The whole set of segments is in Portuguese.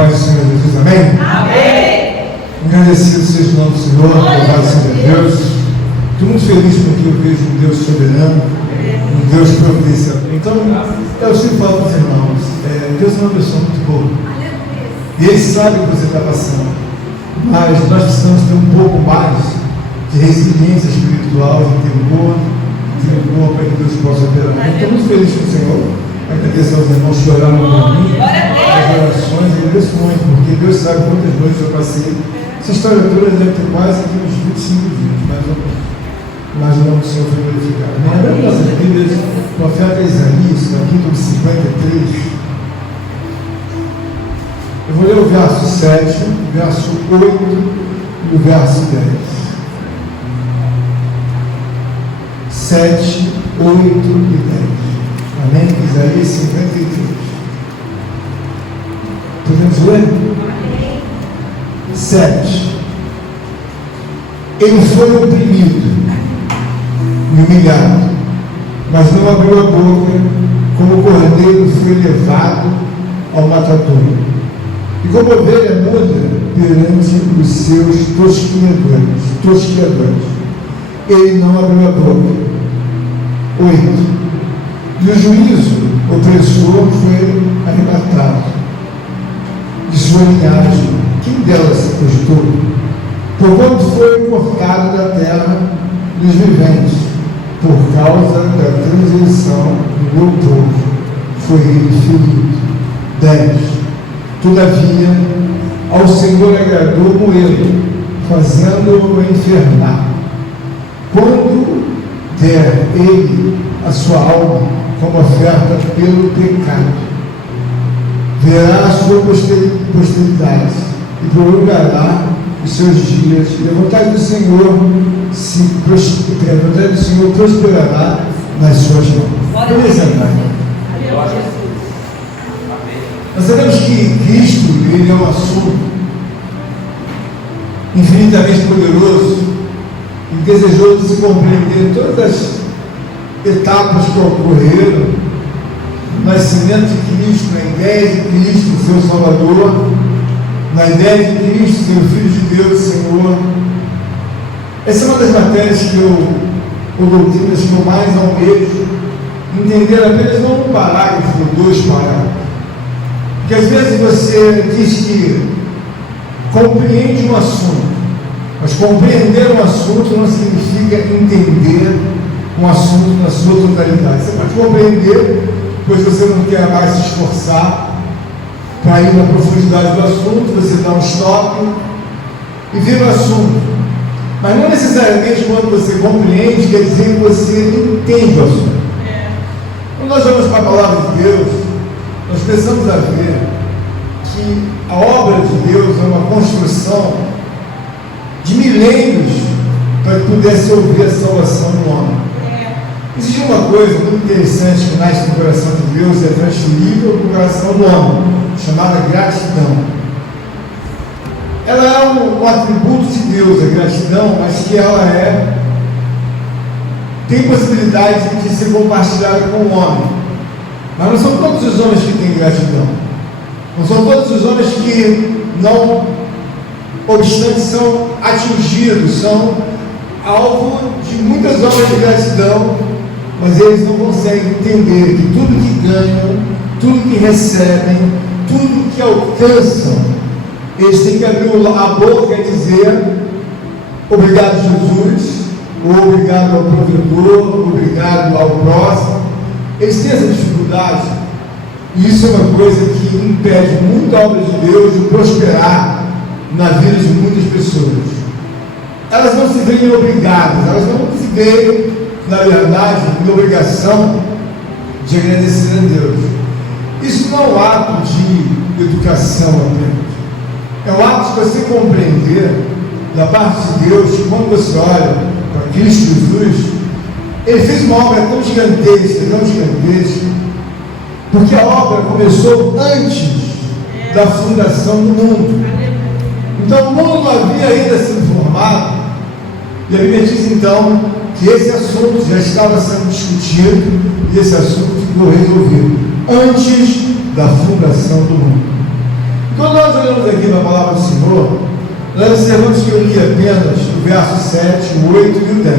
paz do Senhor Jesus, amém? Amém! Agradecido seja o nome do Senhor, louvado seja Deus. Estou muito feliz porque eu vejo um Deus soberano, um Deus providencial. Então, eu sempre falo para os irmãos, Deus é uma pessoa muito boa. E Ele sabe o que você está passando. Mas nós precisamos ter um pouco mais de resiliência espiritual, de temor para que Deus possa operar. Estou muito feliz com o Senhor. Agradeço aos irmãos que oraram por mim, as orações, e agradeço muito, porque Deus sabe quantas noites eu passei. Essa história toda deve ter quase uns 25 dias, mais ou menos. Mas o nome do Senhor foi glorificado. Abrindo nossas Bíblias, o profeta Isaías, capítulo 53. Eu vou ler o verso 7, o verso 8 e o verso 10. 7, 8 e 10. Amém? Isaías 53. Podemos ler? 7. Ele foi oprimido e humilhado, mas não abriu a boca, como o cordeiro foi levado ao matadouro, e como ovelha muda perante os seus tosquiadores. Ele não abriu a boca. 8. E o juízo opressor foi arrebatado de sua linhagem. Quem dela se afastou? Porquanto foi cortado da terra dos viventes, por causa da transgressão do meu povo, foi ele ferido. 10. Todavia, ao Senhor agradou moê-lo, fazendo-o enfermar. Quando der ele a sua alma como oferta pelo pecado, verá a sua posteridade e prolongará os seus dias, e a vontade do Senhor prosperará nas suas mãos. Beleza, irmão? Nós sabemos que Cristo, Ele é um assunto infinitamente poderoso e desejoso de se compreender todas as etapas que ocorreram no nascimento de Cristo, na ideia de Cristo, seu Salvador, na ideia de Cristo, seu Filho de Deus, Senhor. Essa é uma das matérias ou doutrinas que eu mais almejo entender apenas não um parágrafo ou 2 parágrafos. Porque às vezes você diz que compreende um assunto, mas compreender um assunto não significa entender um assunto na sua totalidade. Você pode compreender, pois você não quer mais se esforçar para ir na profundidade do assunto, você dá um stop e vira o assunto. Mas não necessariamente quando você compreende, quer dizer que você entende o assunto. Quando nós vamos para a palavra de Deus, nós precisamos ver que a obra de Deus é uma construção de milênios para que pudesse ouvir a salvação do homem. Existe uma coisa muito interessante que nasce no coração de Deus e é transferível para o coração do homem, chamada gratidão. Ela é um atributo de Deus, a gratidão, mas que ela tem possibilidade de ser compartilhada com o homem. Mas não são todos os homens que têm gratidão. Não são todos os homens que, não obstante, são atingidos, são alvo de muitas obras de gratidão, mas eles não conseguem entender que tudo que ganham, tudo que recebem, tudo que alcançam, eles têm que abrir a boca e dizer obrigado, Jesus, ou obrigado ao provedor, obrigado ao próximo. Eles têm essa dificuldade, e isso é uma coisa que impede muita obra de Deus de prosperar na vida de muitas pessoas. Elas não se veem obrigadas, elas não se veem, na verdade, em obrigação de agradecer a Deus. Isso não é um ato de educação apenas, é um ato de você compreender da parte de Deus que quando você olha para Cristo Jesus, Ele fez uma obra tão gigantesca, porque a obra começou antes da fundação do mundo. Então o mundo não havia ainda sido formado, e a Bíblia diz então que esse assunto já estava sendo discutido e esse assunto ficou resolvido antes da fundação do mundo. Quando nós olhamos aqui para a palavra do Senhor, nós observamos que eu li apenas o verso 7, o 8 e o 10.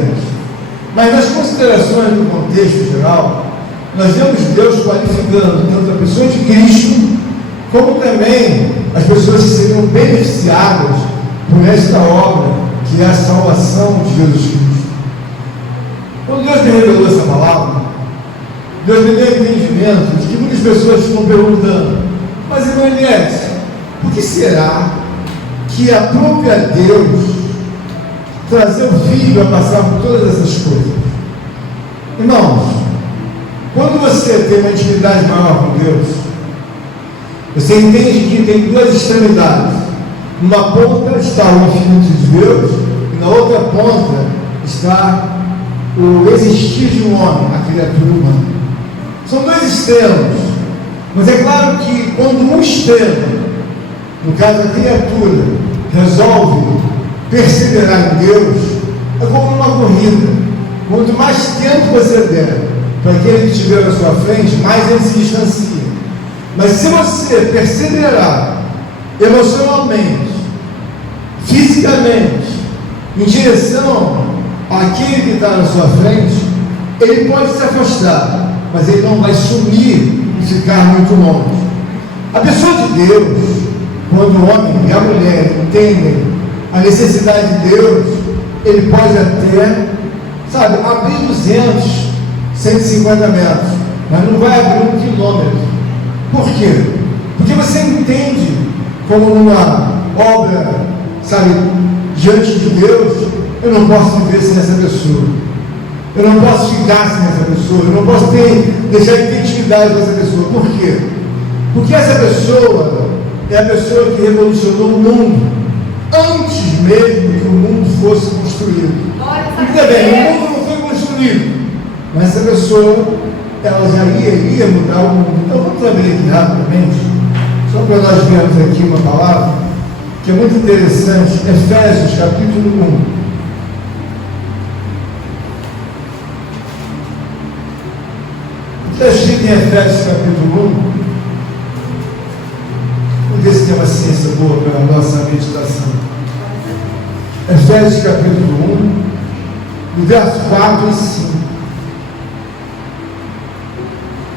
Mas nas considerações do contexto geral, nós vemos Deus qualificando tanto a pessoa de Cristo, como também as pessoas que seriam beneficiadas por esta obra, que é a salvação de Jesus Cristo. Quando Deus me revelou essa palavra, Deus me deu entendimento de que muitas pessoas estão perguntando: mas irmão Elias, por que será que aprove a Deus trazer o filho a passar por todas essas coisas? Irmãos, quando você tem uma intimidade maior com Deus, você entende que tem duas extremidades. Numa ponta está o infinito de Deus, e na outra ponta está o existir de um homem, a criatura humana. São dois extremos, mas é claro que quando um extremo, no caso a criatura, resolve perseverar em Deus, é como numa corrida. Quanto mais tempo você der para aquele que estiver à sua frente, mais ele se distancia. Mas se você perseverar emocionalmente, fisicamente, em direção àquele que está na sua frente, ele pode se afastar, mas ele não vai sumir e ficar muito longe. A pessoa de Deus, quando o homem e a mulher entendem a necessidade de Deus, ele pode até, abrir 200, 150 metros, mas não vai abrir 1 quilômetro. Por quê? Porque você entende como numa obra, diante de Deus, eu não posso viver sem essa pessoa, eu não posso ficar sem essa pessoa, eu não posso deixar identidade com essa pessoa. Por quê? Porque essa pessoa é a pessoa que revolucionou o mundo, antes mesmo que o mundo fosse construído. Entenda bem, o mundo não foi construído, mas essa pessoa, ela já iria mudar o mundo. Então vamos abrir aqui rapidamente, só para nós vermos aqui uma palavra que é muito interessante. Efésios capítulo 1. Está escrito em Efésios capítulo 1. Vamos ver se tem uma ciência boa para a nossa meditação. Efésios capítulo 1, do verso 4 e 5.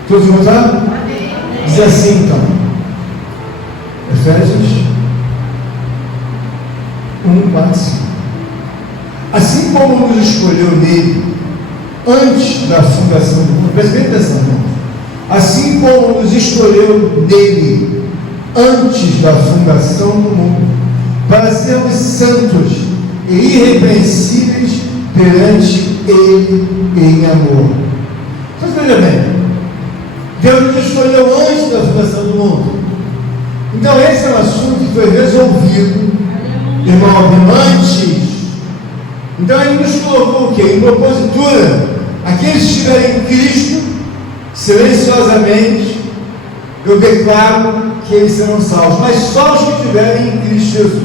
Todos voltaram? Diz assim então. Efésios 1, 4 e 5. Assim como nos escolheu nele antes da fundação do mundo, preste bem atenção, assim como nos escolheu nele antes da fundação do mundo, para sermos santos e irrepreensíveis perante ele em amor. Então veja bem, Deus nos escolheu antes da fundação do mundo. Então esse é um assunto que foi resolvido, irmão, antes. Então ele nos colocou o quê? Em propositura. Aqueles que estiverem em Cristo, silenciosamente, eu declaro que eles serão salvos, mas só os que estiverem em Cristo Jesus.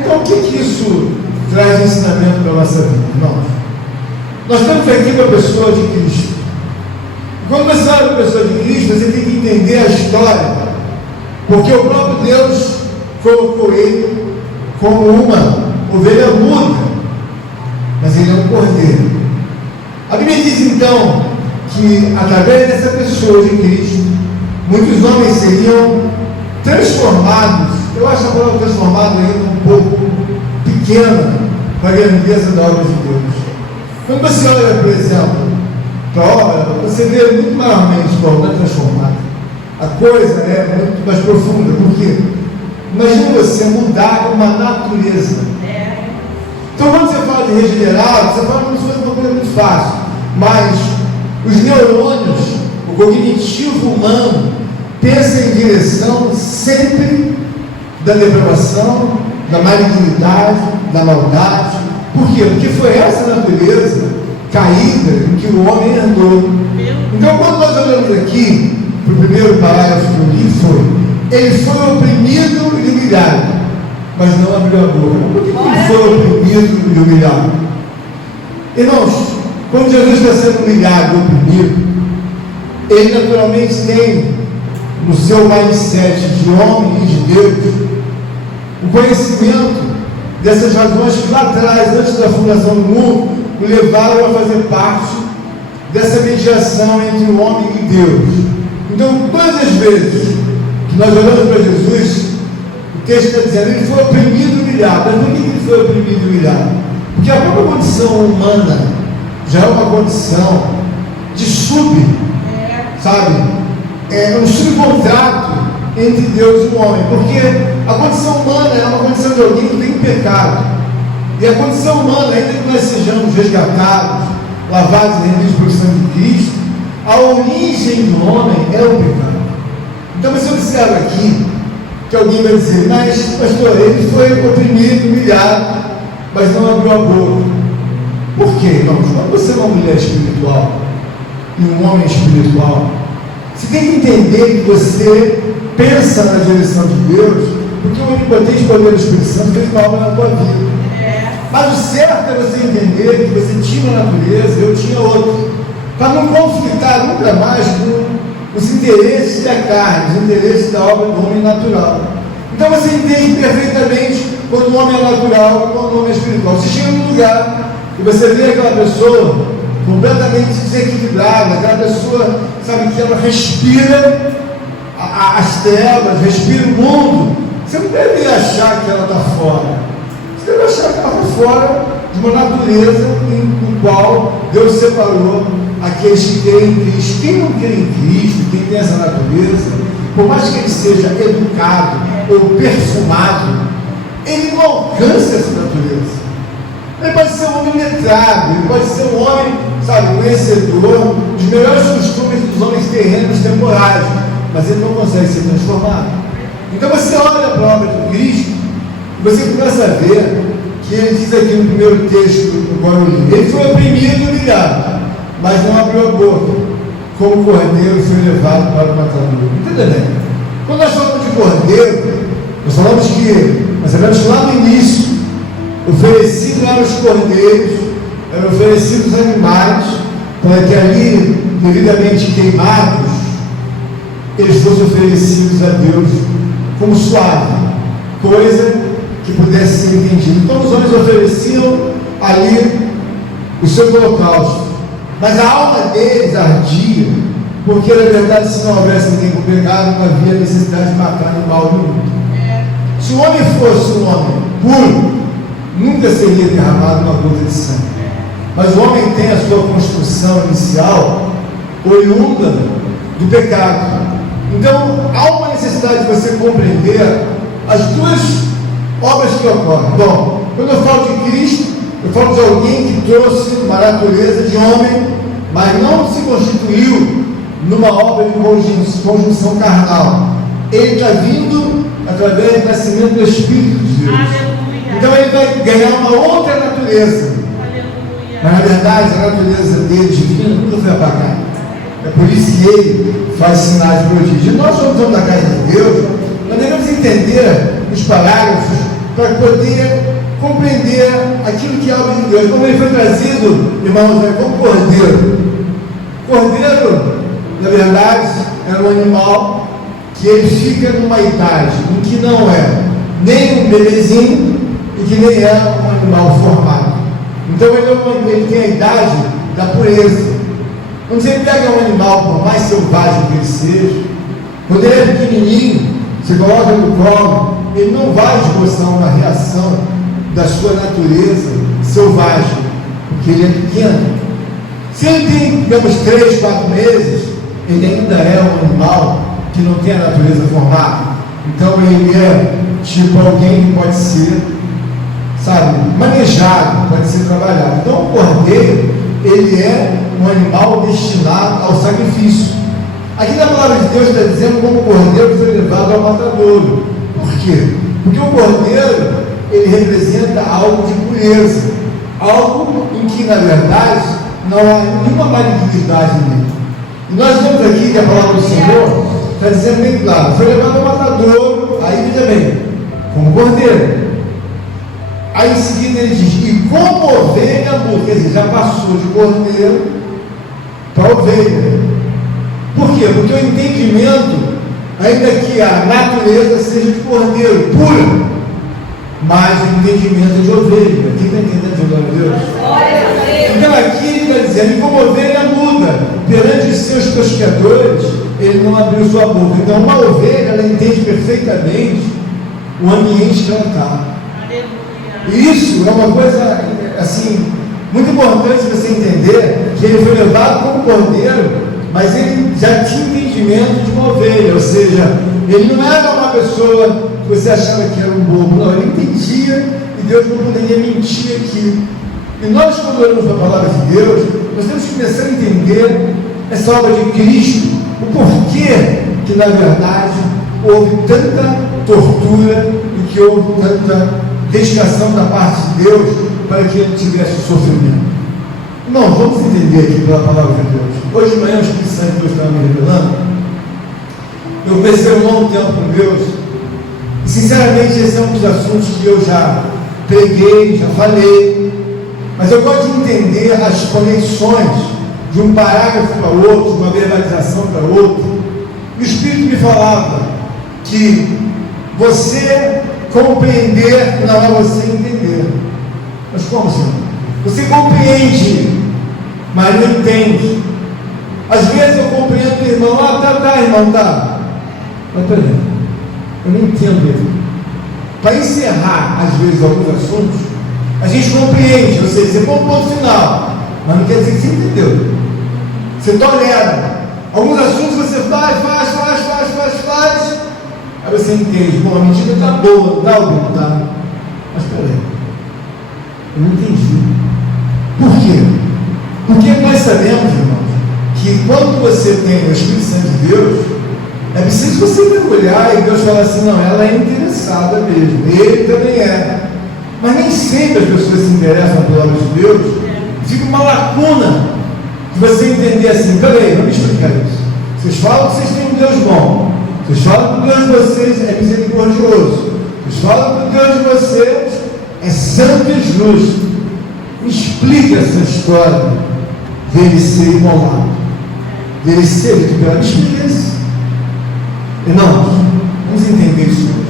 Então o que isso traz de ensinamento para a nossa vida? Nós estamos aqui com a pessoa de Cristo. Quando você olha para a pessoa de Cristo, você tem que entender a história, porque o próprio Deus colocou ele como uma ovelha muda, mas ele é um cordeiro. A Bíblia diz então que através dessa pessoa de Cristo, muitos homens seriam transformados. Eu acho a palavra transformado ainda um pouco pequena para a grandeza da obra de Deus. Quando você olha, por exemplo, para a obra, você vê muito maiormente que a obra é transformada. A coisa é muito mais profunda. Por quê? Imagina você mudar uma natureza. Então, quando você fala de regenerar, você fala como se fosse uma coisa muito fácil. Mas os neurônios, o cognitivo humano, pensa em direção sempre da depravação, da malignidade, da maldade. Por quê? Porque foi essa natureza caída em que o homem andou. Então, quando nós olhamos aqui para o primeiro parágrafo que eu li, ele foi oprimido e humilhado, mas não abriu a boca. Por que ele foi oprimido e humilhado? Irmãos, quando Jesus está sendo humilhado e oprimido, ele naturalmente tem no seu mindset de homem e de Deus, o conhecimento dessas razões que lá atrás, antes da fundação do mundo, o levaram a fazer parte dessa mediação entre o homem e Deus. Então, todas as vezes que nós olhamos para Jesus, o texto está dizendo, ele foi oprimido e humilhado. Mas por que ele foi oprimido e humilhado? Porque a própria condição humana já é uma condição de é um subcontrato entre Deus e o homem, porque a condição humana é uma condição de alguém que tem pecado, e a condição humana, ainda que nós sejamos resgatados, lavados e remidos pelo sangue de Cristo, a origem do homem é o pecado. Então você observa aqui que alguém vai dizer, mas pastor, ele foi oprimido, humilhado, mas não abriu a boca. Por quê, irmãos? Quando você é uma mulher espiritual e um homem espiritual, você tem que entender que você pensa na direção de Deus, porque o onipotente poder do Espírito Santo fez uma obra na tua vida. Mas o certo é você entender que você tinha uma natureza e eu tinha outra, para não conflitar nunca mais com os interesses da carne, os interesses da obra do homem natural. Então você entende perfeitamente quando o homem é natural e quando o homem é espiritual. Você chega num lugar e você vê aquela pessoa completamente desequilibrada, aquela pessoa, sabe, que ela respira as trevas, respira o mundo. Você não deve achar que ela está fora. Você deve achar que ela está fora de uma natureza em qual Deus separou aqueles que creem em Cristo. Quem não crê em Cristo, quem tem essa natureza, por mais que ele seja educado ou perfumado, ele não alcança essa natureza. Ele pode ser um homem letrado, ele pode ser um homem, conhecedor dos melhores costumes dos homens terrenos temporais, mas ele não consegue ser transformado. Então você olha para a obra de Cristo e você começa a ver que ele diz aqui no primeiro texto do qual eu li, ele foi oprimido e humilhado, mas não abriu a boca, como cordeiro foi levado para o matadouro. Entendeu bem? Quando nós falamos de cordeiro, nós falamos que, nós sabemos que lá no início, oferecidos eram os cordeiros, eram oferecidos os animais, para que ali, devidamente queimados, eles fossem oferecidos a Deus como suave, coisa que pudesse ser entendida. Então os homens ofereciam ali o seu holocausto, mas a alma deles ardia, porque na verdade, se não houvesse ninguém com pecado, não havia necessidade de matar animal no mundo. Se o homem fosse um homem puro, nunca seria derramado uma gota de sangue. Mas o homem tem a sua construção inicial oriunda do pecado. Então há uma necessidade de você compreender as duas obras que ocorrem. Bom, quando eu falo de Cristo, eu falo de alguém que trouxe uma natureza de homem, mas não se constituiu numa obra de conjunção carnal. Ele está vindo através do nascimento do Espírito de Deus. Então ele vai ganhar uma outra natureza. Mas na verdade a natureza dele divina nunca foi apagada. É por isso que ele faz sinais de prodígio. Nós somos da casa de Deus, nós devemos entender os parágrafos para poder compreender aquilo que é algo de Deus. Como ele foi trazido, irmãos, como cordeiro. Cordeiro, na verdade, era um animal que ele fica numa idade em que não é nem um bebezinho e que nem é um animal formado. Então ele tem a idade da pureza. Quando você pega um animal, por mais selvagem que ele seja, quando ele é pequenininho, você coloca no colo, ele não vai esboçar uma reação da sua natureza selvagem, porque ele é pequeno. Se ele tem, digamos, 3, 4 meses, ele ainda é um animal que não tem a natureza formada. Então ele é tipo alguém que pode ser, manejado, pode ser trabalhado. Então o cordeiro, ele é um animal destinado ao sacrifício. Aqui na palavra de Deus está dizendo como o cordeiro foi levado ao matadouro. Por quê? Porque o cordeiro, ele representa algo de pureza, algo em que na verdade não há nenhuma malignidade nele. E nós vemos aqui que a palavra do Senhor está dizendo bem claro, foi levado ao matadouro, aí veja bem, como cordeiro. Aí em seguida ele diz, e como ovelha muda, quer dizer, já passou de cordeiro para ovelha. Por quê? Porque o entendimento ainda que a natureza seja de cordeiro, pura, mas o entendimento é de ovelha. Quem está entendendo, glória a Deus? Então aqui ele está dizendo, como ovelha muda, perante os seus pescadores, ele não abriu sua boca. Então uma ovelha, ela entende perfeitamente o ambiente que ela está. E isso é uma coisa, assim, muito importante você entender, que ele foi levado como cordeiro, mas ele já tinha entendimento de uma ovelha, ou seja, ele não era uma pessoa que você achava que era um bobo, não, ele entendia e Deus não poderia mentir aqui. E nós, quando olhamos a palavra de Deus, nós temos que começar a entender essa obra de Cristo, o porquê que, na verdade, houve tanta tortura e que houve tanta dedicação da parte de Deus para que ele tivesse sofrimento. Não, vamos entender aqui pela palavra de Deus. Hoje de manhã, o Espírito Santo de Deus estava me revelando. Eu comecei um longo tempo com Deus. E, sinceramente, esse é um dos assuntos que eu já preguei, já falei. Mas eu gosto de entender as conexões de um parágrafo para outro, de uma verbalização para outro. E o Espírito me falava que você compreender não é você entender. Mas como, Senhor? Você compreende, mas não entende. Às vezes eu compreendo o irmão, tá, irmão, tá. Mas peraí, eu não entendo ele. Para encerrar, às vezes, alguns assuntos, a gente compreende, ou seja, você põe um ponto final, mas não quer dizer que você entendeu. Você tolera. Alguns assuntos você faz, aí você entende, bom, a medida está boa, não tá? Mas peraí, eu não entendi. Por quê? Porque nós sabemos, irmãos, que quando você tem o Espírito Santo de Deus, é preciso você mergulhar e Deus fala assim, não, ela é interessada mesmo, ele também é. Mas nem sempre as pessoas se interessam pela palavra de Deus. Fica uma lacuna de você entender assim, peraí, vamos explicar isso. Vocês falam que vocês têm um Deus bom, vocês falam que o Deus de vocês é misericordioso, vocês falam que o Deus de vocês é santo e justo. Me explica essa história dele ser imolado, dele ser vituperado. Me explica isso. Irmãos, vamos entender isso hoje.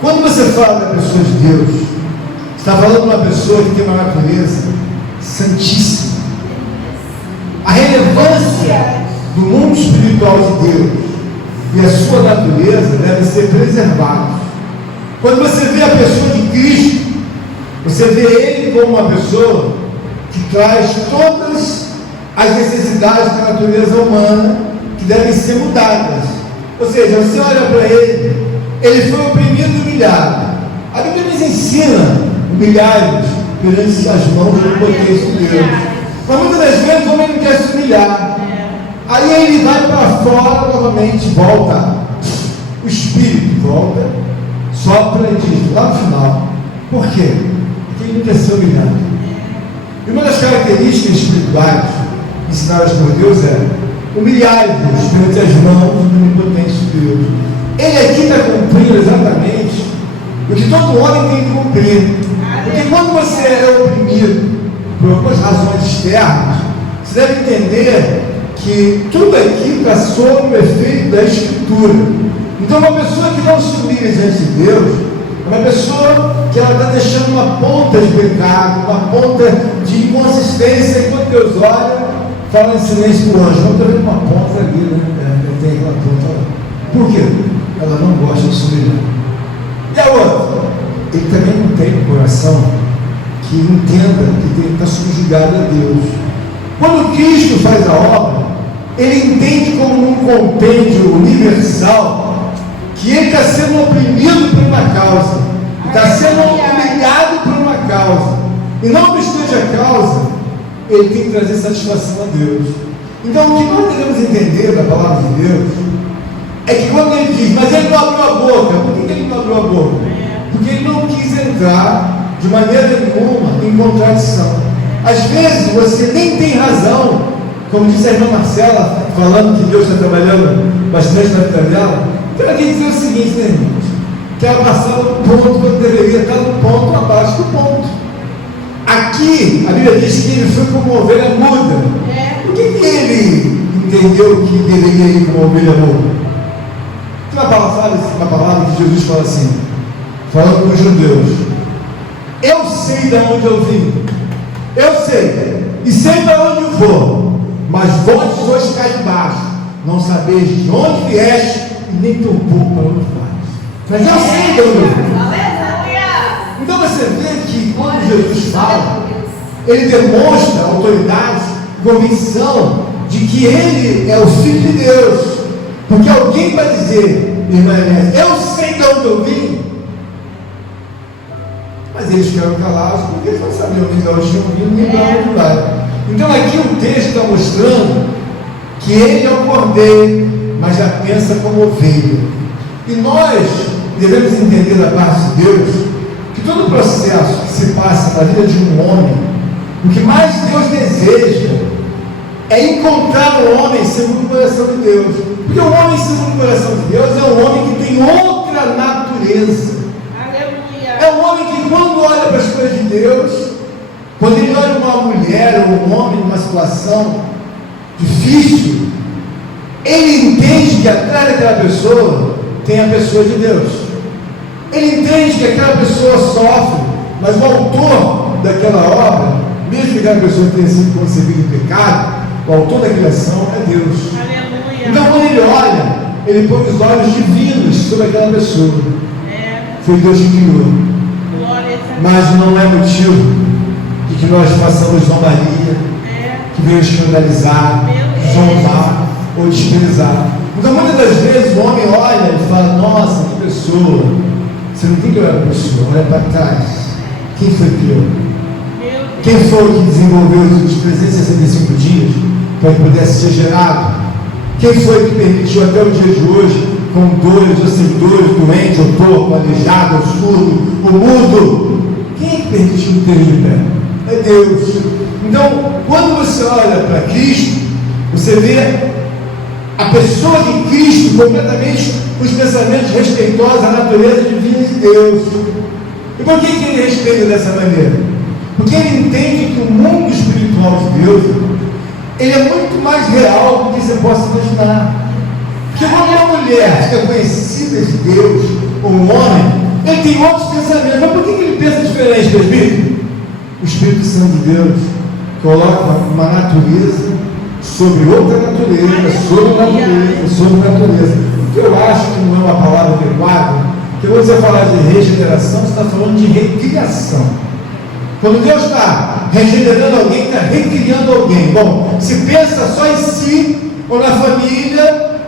Quando você fala da pessoa de Deus, você está falando de uma pessoa que tem uma natureza santíssima. A relevância do mundo espiritual de Deus e a sua natureza devem ser preservados. Quando você vê a pessoa de Cristo, você vê ele como uma pessoa que traz todas as necessidades da natureza humana que devem ser mudadas. Ou seja, você olha para ele, ele foi oprimido e humilhado. A Bíblia nos ensina humilhar-nos perante as mãos do potência de Deus. Mas muitas das vezes o homem não quer se humilhar. Aí ele vai para fora novamente, volta. O Espírito volta, sopra e diz lá no final. Por quê? Porque ele não quer ser humilhado. E uma das características espirituais ensinadas por Deus é humilhar-vos perante as mãos do onipotente Deus. Ele aqui está cumprindo exatamente o que todo homem tem que cumprir. Porque quando você é oprimido por algumas razões externas, você deve entender que tudo aqui está sob o efeito da Escritura. Então uma pessoa que não se humilha diante de Deus é uma pessoa que ela está deixando uma ponta de pecado, uma ponta de inconsistência, enquanto Deus olha, fala em silêncio do anjo. Não estou vendo uma ponta ali, né? Tem aquela ponta lá. Por quê? Ela não gosta de se humilhar. E a outra? Ele também não tem um coração que entenda que ele está subjugado a Deus. Quando Cristo faz a obra, ele entende como um compêndio universal que ele está sendo oprimido por uma causa, está sendo humilhado por uma causa, e não obstante a causa, ele tem que trazer satisfação a Deus. Então o que nós devemos entender da palavra de Deus é que quando ele diz, mas ele não abriu a boca. Por que ele não abriu a boca? Porque ele não quis entrar de maneira nenhuma em contradição. Às vezes você nem tem razão, como disse a irmã Marcela, falando que Deus está trabalhando bastante na vida dela. Então aqui dizer o seguinte, né, irmãos? Que ela passava no ponto quando deveria estar no ponto abaixo do ponto. Aqui a Bíblia diz que ele foi como ovelha muda. Por que ele entendeu que deveria ir como ovelha muda? Tem uma palavra que Jesus fala assim, falando com os judeus: eu sei de onde eu vim, eu sei, e sei para onde eu vou, mas vós sois cá embaixo, não sabeis de onde vieste e nem tão pouco para onde vais. Mas eu sei de onde eu vim. Então você vê que quando Jesus fala, ele demonstra autoridade, convicção de que ele é o Filho de Deus. Porque alguém vai dizer, irmã Inés, eu sei de onde eu vim, mas eles ficaram calados porque eles não sabiam nem de onde tinham vindo, nem para onde vai. Então aqui o texto está mostrando que ele é o cordeiro, mas já pensa como ovelha. E nós devemos entender da parte de Deus que todo o processo que se passa na vida de um homem, o que mais Deus deseja é encontrar o homem segundo o coração de Deus. Porque o homem segundo o coração de Deus é um homem que tem outra natureza. Aleluia. É um homem que quando olha para as coisas de Deus, quando ele olha uma mulher ou um homem numa situação difícil, ele entende que atrás daquela pessoa tem a pessoa de Deus. Ele entende que aquela pessoa sofre, mas o autor daquela obra, mesmo que aquela pessoa tenha sido concebida em pecado, o autor da criação é Deus. Aleluia. Então quando ele olha, ele põe os olhos divinos sobre aquela pessoa. Foi Deus que criou. Mas não é motivo de que nós façamos zombaria, que venha escandalizar, zombar ou desprezar. Então muitas das vezes o homem olha e fala: nossa, que pessoa. Você não tem que olhar para a pessoa, olha para trás. Quem foi que criou? Quem foi que desenvolveu os 365 dias para que pudesse ser gerado? Quem foi que permitiu até o dia de hoje, com dores, ou sem dores, doente, ou torto, aleijado, ou surdo, ou mudo? Quem é que permitiu ter de pé? É Deus. Então, quando você olha para Cristo, você vê a pessoa de Cristo completamente com os pensamentos respeitosos à natureza divina de Deus. E por que ele respeita dessa maneira? Porque ele entende que o mundo espiritual de Deus, ele é muito mais real do que você possa imaginar. Porque quando uma mulher fica conhecida de Deus, ou um homem, ele tem outros pensamentos. Mas por que ele pensa diferente, presbítero? O Espírito Santo de Deus coloca uma natureza sobre outra natureza, sobre natureza. O que eu acho que não é uma palavra adequada, porque quando você falar de regeneração, você está falando de recriação. Quando Deus está regenerando alguém, está recriando alguém. Bom, se pensa só em si ou na família,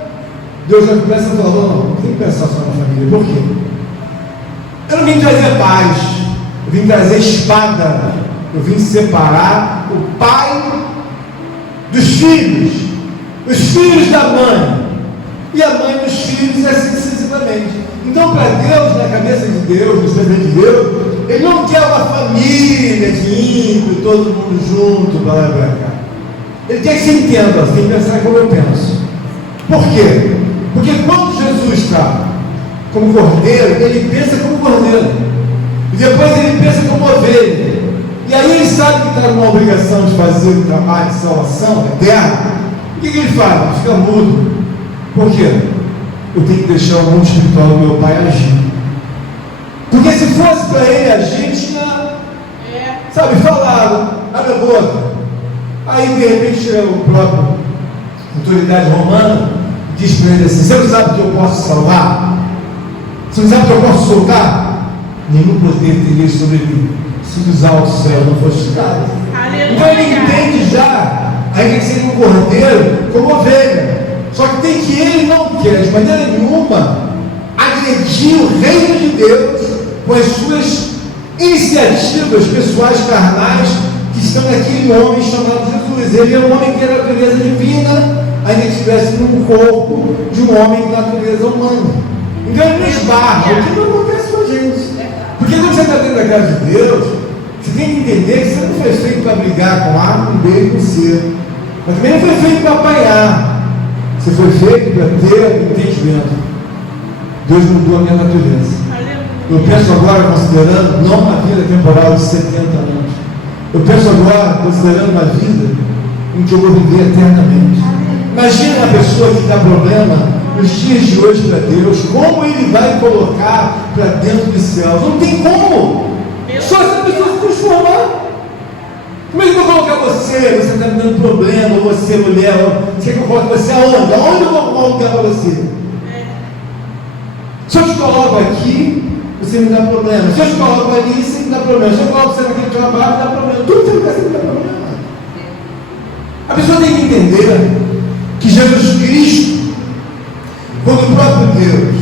Deus já começa a falar: não tem que pensar só na família. Por quê? Eu não vim trazer paz, eu vim trazer espada, eu vim separar o pai dos filhos, os filhos da mãe, e a mãe dos filhos, assim sucessivamente. Então, para Deus, na cabeça de Deus, no pensamento de Deus, ele não quer uma família de ímpio, todo mundo junto, para lá e para cá. Ele quer que se entenda, você tem que pensar como eu penso. Por quê? Porque quando Jesus está como cordeiro, ele pensa como cordeiro, e depois ele pensa como ovelha. E aí ele sabe que está numa obrigação de fazer o trabalho de salvação eterna. O que ele faz? Ele fica mudo. Por quê? Eu tenho que deixar o mundo espiritual do meu pai agir. Porque se fosse para ele agir, ele tinha, falado, abre a boca. Aí de repente chega o próprio autoridade romana e diz para ele assim: você não sabe que eu posso salvar? Você não sabe que eu posso soltar? Nenhum poder teria sobre mim se dos altos céus não fosse dado. Então ele entende já a existência de um cordeiro como ovelha. Só que tem que ele não quer de maneira nenhuma agredir o reino de Deus com as suas iniciativas pessoais carnais que estão naquele homem chamado Jesus. Ele é um homem que era natureza divina, ainda que estivesse num corpo de um homem de natureza humana. Então ele não esbarra, o que não acontece com a gente. Porque quando você está dentro da casa de Deus, você tem que entender que você não foi feito para brigar com A, com B e com C. Mas também não foi feito para apanhar. Você foi feito para ter entendimento. Deus mudou a minha natureza. Eu penso agora, considerando não uma vida temporal de 70 anos. Eu penso agora, considerando uma vida em que eu vou viver eternamente. Imagina uma pessoa que dá problema nos dias de hoje para Deus, como Ele vai colocar para dentro dos céus? Não tem como. Só se a pessoa se transformar. Como é que eu vou colocar você? Você está me dando problema, você, mulher, você quer que eu coloque você aonde? Aonde eu vou arrumar um lugar para você? Se eu te coloco aqui, você me dá problema. Se eu te coloco ali, você me dá problema. Se eu coloco você naquele trabalho, me dá problema. Tudo que você me dá problema. A pessoa tem que entender que Jesus Cristo, quando o próprio Deus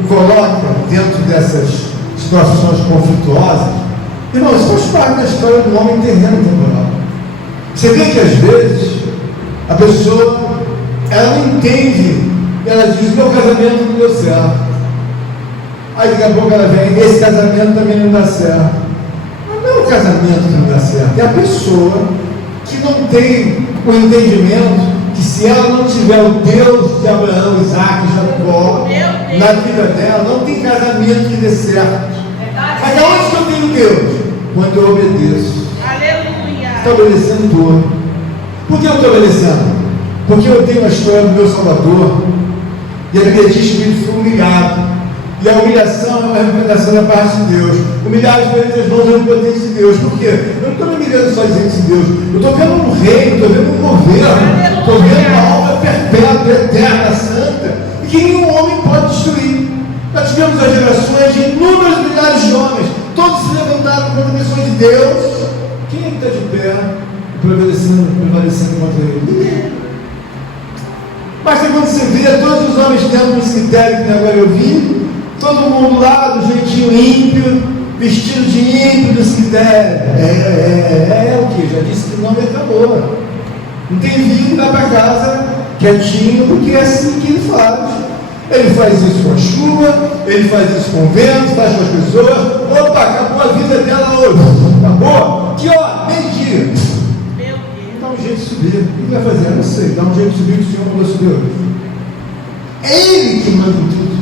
o coloca dentro dessas situações conflituosas, irmão, isso faz parte da história do homem terreno temporal. Você vê que às vezes a pessoa, ela não entende, ela diz: meu casamento não deu certo. Aí daqui a pouco ela vem: esse casamento também não dá certo. Mas não é o casamento que não dá certo, é a pessoa que não tem o entendimento que, se ela não tiver o Deus de Abraão, Isaac e Jacó na vida dela, não tem casamento que dê certo. Mas aonde que eu tenho Deus? Quando eu obedeço. Aleluia. Estou obedecendo tudo. Por que eu estou obedecendo? Porque eu tenho a história do meu Salvador, e a Bíblia diz que ele foi humilhado. E a humilhação é uma recomendação da parte de Deus. Humilhar as coisas mãos é um potente de Deus. Por quê? Eu não estou me humilhando só diante de Deus. Eu estou vendo um reino, estou vendo um governo, estou vendo uma obra perpétua, eterna, santa, e que nenhum homem pode destruir. Nós tivemos as gerações de inúmeros milhares de homens, todos se levantaram contra a missão de Deus. Quem é que está de pé prevalecendo contra ele? Ninguém. Basta quando você vê todos os homens dentro do cemitério, que agora eu vi, todo mundo lá do jeitinho ímpio, vestido de ímpio do cemitério. É o que? Já disse que o nome acabou. Não tem vindo, vai para casa quietinho, porque é assim que ele faz. Ele faz isso com a chuva, ele faz isso com o vento, faz com as pessoas. Opa, acabou a vida dela hoje. Acabou? Que hora? Meio-dia. Dá um jeito de subir. O que vai fazer? Eu não sei. Dá um jeito de subir, que o Senhor mandou subir hoje. É Ele que manda tudo.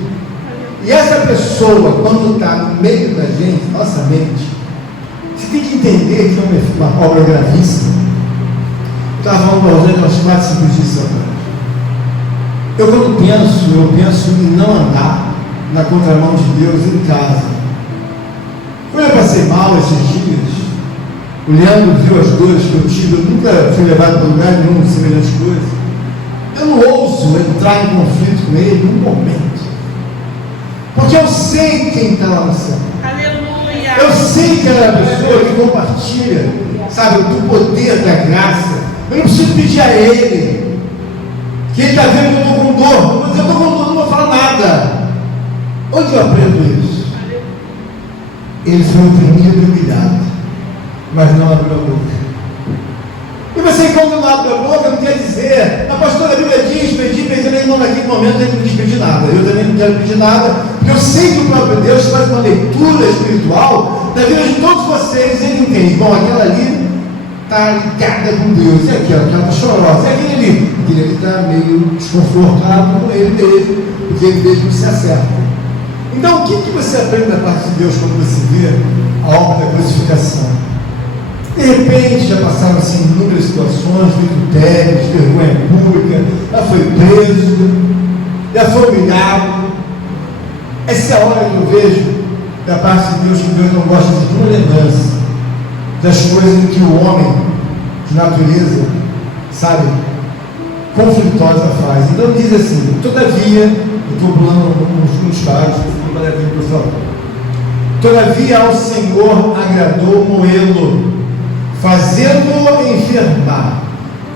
E essa pessoa, quando está no meio da gente, nossa mente, você tem que entender que é uma obra gravíssima. Eu estava falando umas 4, 5 dias atrás. Eu, quando penso em não andar na contramão de Deus em casa. Quando eu passei mal esses dias, o Leandro viu as dores que eu tive. Eu nunca fui levado para lugar nenhum de semelhantes coisas. Eu não ouço entrar em conflito com ele num momento, porque eu sei quem está lá no céu. Aleluia. Eu sei que ela é a pessoa que compartilha, sabe, do poder da graça. Eu não preciso pedir a ele, que ele está vendo que eu estou com dor. Eu estou com dor, não vou falar nada. Onde eu aprendo isso? Ele foi oprimido e humilhado, mas não abriu a boca. E você, quando não abre a boca, não quer dizer: a pastora, a Bíblia diz, pedir, não, naquele momento ele não quis pedir nada. Eu também não quero pedir nada, porque eu sei que o próprio Deus faz uma leitura espiritual da vida de todos vocês, e ele entende: bom, aquela ali está ligada com Deus, e aquela está chorosa, e aquele ali está meio desconfortável com ele mesmo, porque ele mesmo se acerta. Então, o que você aprende da parte de Deus quando você vê a obra da crucificação? De repente, já passaram-se inúmeras situações, vitupérios, vergonha pública, já foi preso, já foi humilhado. Essa é a hora que eu vejo da parte de Deus, que Deus não gosta de nenhuma lembrança das coisas que o homem de natureza, sabe, conflituosa faz. Então diz assim: todavia, eu estou pulando uns parágrafos, por favor. Todavia ao Senhor agradou moê-lo, fazendo-o enfermar,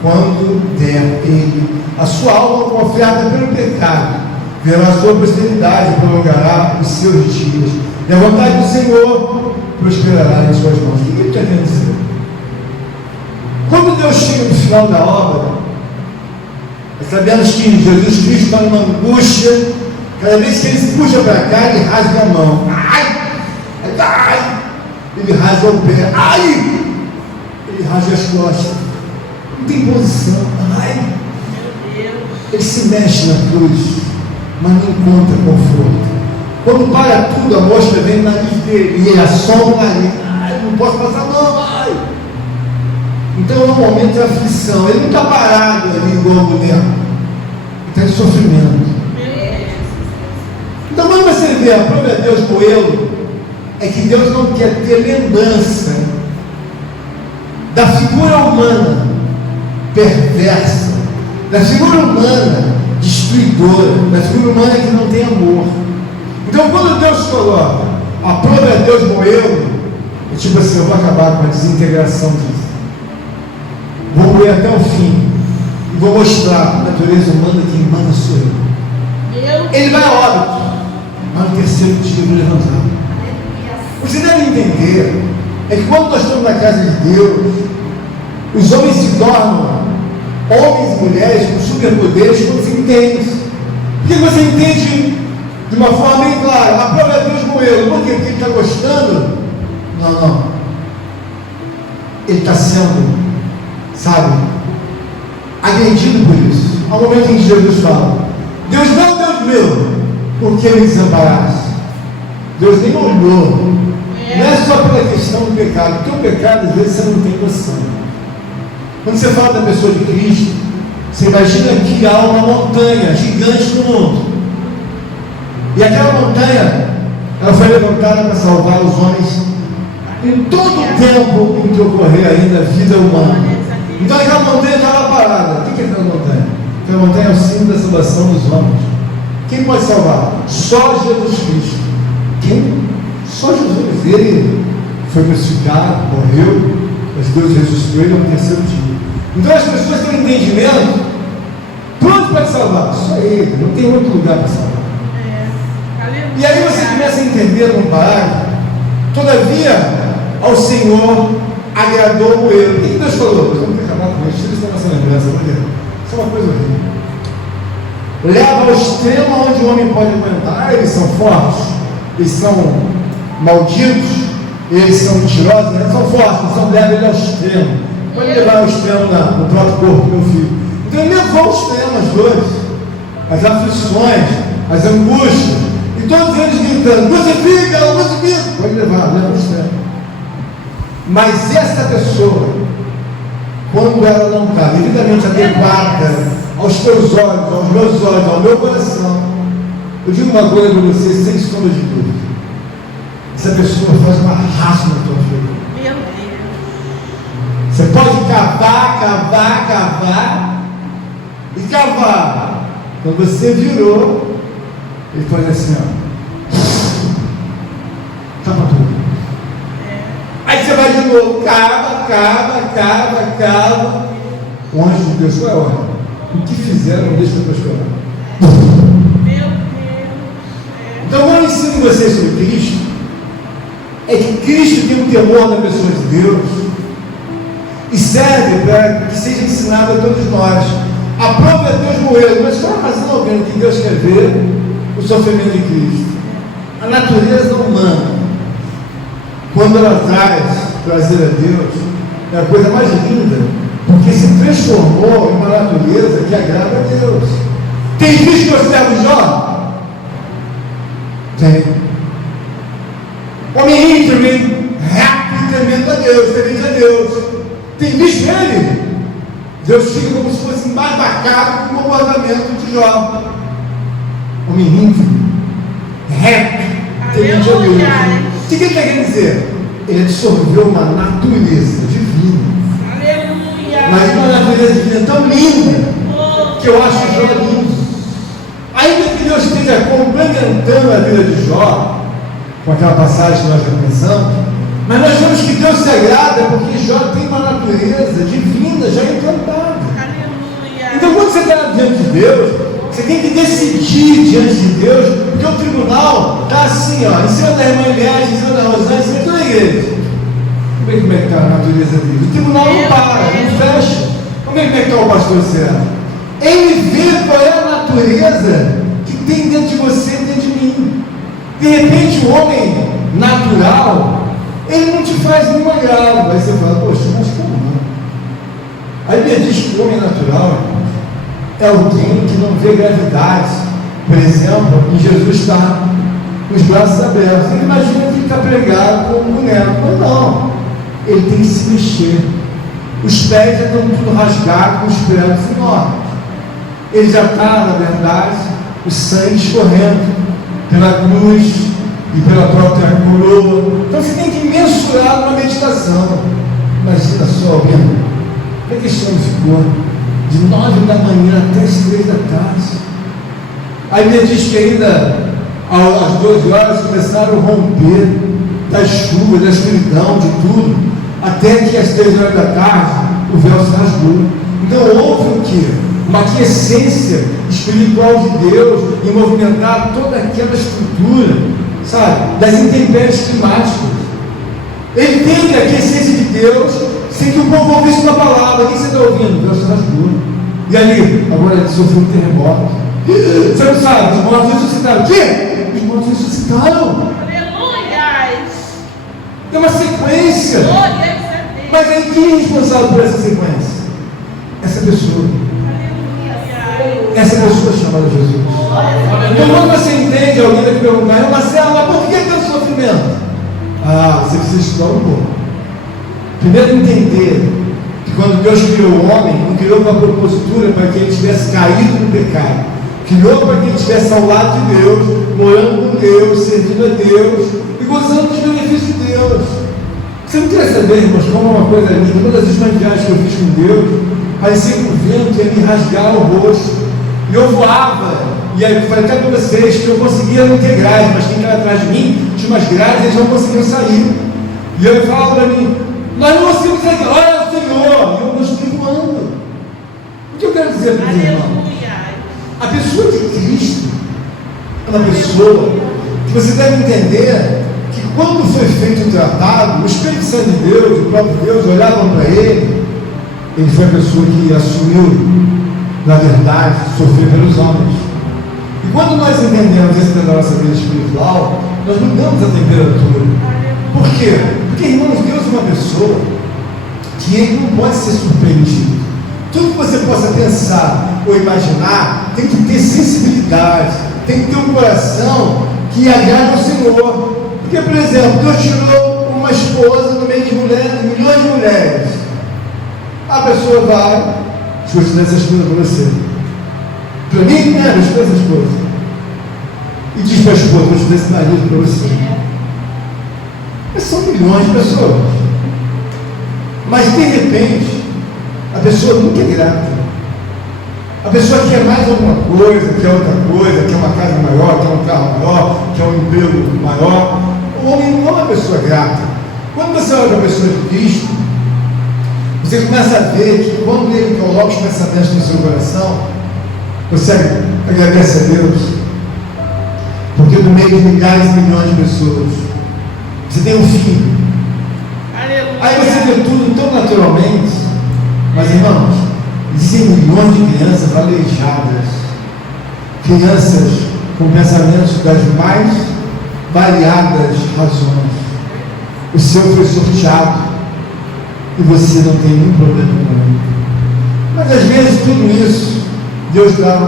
quando der ele a sua alma com oferta pelo pecado, verá a sua posteridade, prolongará os seus dias, e a vontade do Senhor prosperará em suas mãos. O que ele está querendo dizer? Quando Deus chega no final da obra, sabemos que Jesus Cristo está numa angústia. Cada vez que ele se puxa para cá, ele rasga a mão. Ai! Ele rasga o pé. Ai! Ele rasga as costas. Não tem posição. Ai! Ele se mexe na cruz, mas não encontra conforto. Quando para tudo, a mosca vem na nariz dele e ele assoma o nariz. Ai, não posso passar, não, ai! Então é um momento de aflição. Ele não está parado ali igual a mulher. Ele está em sofrimento. quando você vê a própria Deus moê-lo, é que Deus não quer ter lembrança da figura humana perversa, da figura humana destruidora, da figura humana que não tem amor. Então, quando Deus coloca a própria Deus moê-lo, é tipo assim: eu vou acabar com a desintegração disso, vou moer até o fim, e vou mostrar a natureza humana que manda sou eu. Ele vai a óbito, mas no terceiro dia ele vai levantar. Você deve entender, é que quando nós estamos na casa de Deus, os homens se tornam homens e mulheres com superpoderes quando se entende. Porque você entende de uma forma bem clara: a própria Deus moeu. Por quê? Porque ele está gostando? Não. Ele está sendo, sabe, agredido por isso. Há um momento em que Jesus fala: Deus não, Deus meu, por que me desamparaste? Deus nem olhou. Não é só pela questão do pecado, porque o pecado às vezes você não tem noção. Quando você fala da pessoa de Cristo, você imagina que há uma montanha gigante no mundo, e aquela montanha, ela foi levantada para salvar os homens em todo o tempo em que ocorrer ainda a vida humana. Então aquela montanha estava parada. O que é aquela montanha? Aquela montanha é o símbolo da salvação dos homens. Quem pode salvar? Só Jesus Cristo. Quem? Só Jesus. Ele foi crucificado, morreu, mas Deus ressuscitou ele ao terceiro dia. Então as pessoas têm um entendimento: pronto para te salvar, só ele, não tem outro lugar para salvar. E aí você começa a entender no parágrafo: todavia ao Senhor agradou o erro. O que Deus falou? Nós vamos acabar com isso, isso é nossa lembrança, porque isso é uma coisa horrível. Leva ao extremo onde o homem pode aguentar. Eles são fortes, eles são malditos, eles são mentirosos, eles são fortes, eles são leves ao extremo. Pode levar ao extremo no próprio corpo do meu filho. Então ele levou ao extremo as dores, as aflições, as angústias, e todos eles gritando: crucifica, crucifica. Pode levar, leva ao extremo. Mas essa pessoa, quando ela não está devidamente adequada aos teus olhos, aos meus olhos, ao meu coração, eu digo uma coisa para você sem sombra de dúvida: essa pessoa faz uma raça na tua vida. Meu Deus. Você pode cavar e cavar. Quando você virou, ele faz assim: ó, tapa tudo. Aí você vai de novo, cava. O anjo de Deus, qual é a ordem? O que fizeram, não deixa depois chorar. Meu Deus. Então, quando eu ensino vocês sobre Cristo, é que Cristo tem um temor da pessoa de Deus e serve para que seja ensinado a todos nós. A própria Deus moeu, mas qual a razão alguém que Deus quer ver o sofrimento de Cristo? A natureza humana, quando ela traz prazer a Deus, é a coisa mais linda, porque se transformou em uma natureza que agrada a Deus. Tem visto que eu servo Jó? Tem. Homem íntegro, reto e temendo a Deus, temente a Deus. Tem visto ele? Deus fica como se fosse embasbacado com o comportamento de Jó. Homem íntegro, reto, temente a Deus. O que ele está querendo dizer? Ele absorveu uma natureza divina. Aleluia. Mas uma natureza divina tão linda que eu acho Jó lindo. Ainda que Deus esteja complementando a vida de Jó com aquela passagem que nós já pensamos, mas nós vemos que Deus se agrada porque Jó tem uma natureza divina já encantada. Aleluia. Então quando você está diante de Deus, você tem que decidir diante de Deus, porque o tribunal está assim, ó, em cima da irmã Eliade, em cima da Rosângela, em cima de toda a igreja. Como é que está a natureza dele? O tribunal não para, não fecha. Como é que está o pastor Serra? Ele vê qual é a natureza que tem dentro de você e dentro de mim. De repente o homem natural, ele não te faz nenhum agrado. Aí você fala: poxa, mas como não? Aí ele diz que o homem natural é alguém que não vê gravidade. Por exemplo, em Jesus está com os braços abertos. Ele imagina que ele está pregado como um boneco. Mas não, ele tem que se mexer. Os pés já estão tudo rasgados, com os pregos enormes. Ele já está, na verdade, o sangue escorrendo. pela cruz e pela própria coroa. Então você tem que mensurar uma meditação. Imagina só, alguém, como é que esse homem ficou de 9 da manhã até as 3 da tarde? A Bíblia diz que ainda às 12 horas começaram a romper da chuva, da escuridão, de tudo, até que às 3 horas da tarde o véu se rasgou. Então houve o quê? Uma aquiescência espiritual de Deus em movimentar toda aquela estrutura, sabe, das intempéries climáticas. Ele teve a aquiescência de Deus sem que o povo ouvisse uma palavra. O que você está ouvindo? Deus se rasgou. E ali, agora ele sofreu um terremoto. Você não sabe, os mortos ressuscitaram. O quê? Os mortos ressuscitaram. Aleluia. Tem uma sequência. Glória a Deus. Mas aí quem é responsável por essa sequência? Essa pessoa. Essa pessoa chamada Jesus. Então quando você entende, alguém vai te perguntar, Marcelo, mas por que tanto sofrimento? Você precisa estudar um pouco. Primeiro entender que quando Deus criou o homem, não criou com a propositura para que ele tivesse caído no pecado. Criou para que ele estivesse ao lado de Deus, morando com Deus, servindo a Deus e gozando dos benefícios de Deus. Você não quer saber, irmãos, como é uma coisa linda? Uma das últimas viagens que eu fiz com Deus, parecia que o vento ia me rasgar o rosto. E eu voava, e aí eu falei até para vocês que eu conseguia não ter grade, mas quem estava atrás de mim tinha umas grades e eles não conseguiam sair. E eu falava para mim, nós não conseguimos sair, olha o Senhor, e eu continuei voando. O que eu quero dizer para os irmãos? A pessoa de Cristo é uma pessoa que você deve entender que quando foi feito o tratado, o Espírito Santo de Deus, o próprio Deus, olhavam para ele foi a pessoa que assumiu, na verdade, sofrer pelos homens. E quando nós entendemos isso da nossa vida espiritual, nós mudamos a temperatura. Por quê? Porque, irmãos, Deus é uma pessoa que ele não pode ser surpreendido. Tudo que você possa pensar ou imaginar tem que ter sensibilidade, tem que ter um coração que agrade ao Senhor. Porque, por exemplo, Deus tirou uma esposa no meio de mulheres, milhões de mulheres. A pessoa vai, deixa eu te dar essa esposa para você. Para mim, né? Eu te dou essa esposa. E diz para a esposa, vou te dar esse marido para você. Mas são milhões de pessoas. Mas, de repente, a pessoa nunca é grata. A pessoa quer mais alguma coisa, quer outra coisa, quer uma casa maior, quer um carro maior, quer um emprego maior. O homem não é uma pessoa grata. Quando você olha para a pessoa de Cristo, você começa a ver que quando ele coloca os pensamentos no seu coração, você agradece a Deus, porque no meio de milhares e milhões de pessoas, você tem um filho. Aleluia. Aí você vê tudo tão naturalmente, mas irmãos, existem milhões de crianças aleijadas, crianças com pensamentos das mais variadas razões. O seu foi sorteado e você não tem nenhum problema com ele. Mas às vezes tudo isso, Deus dá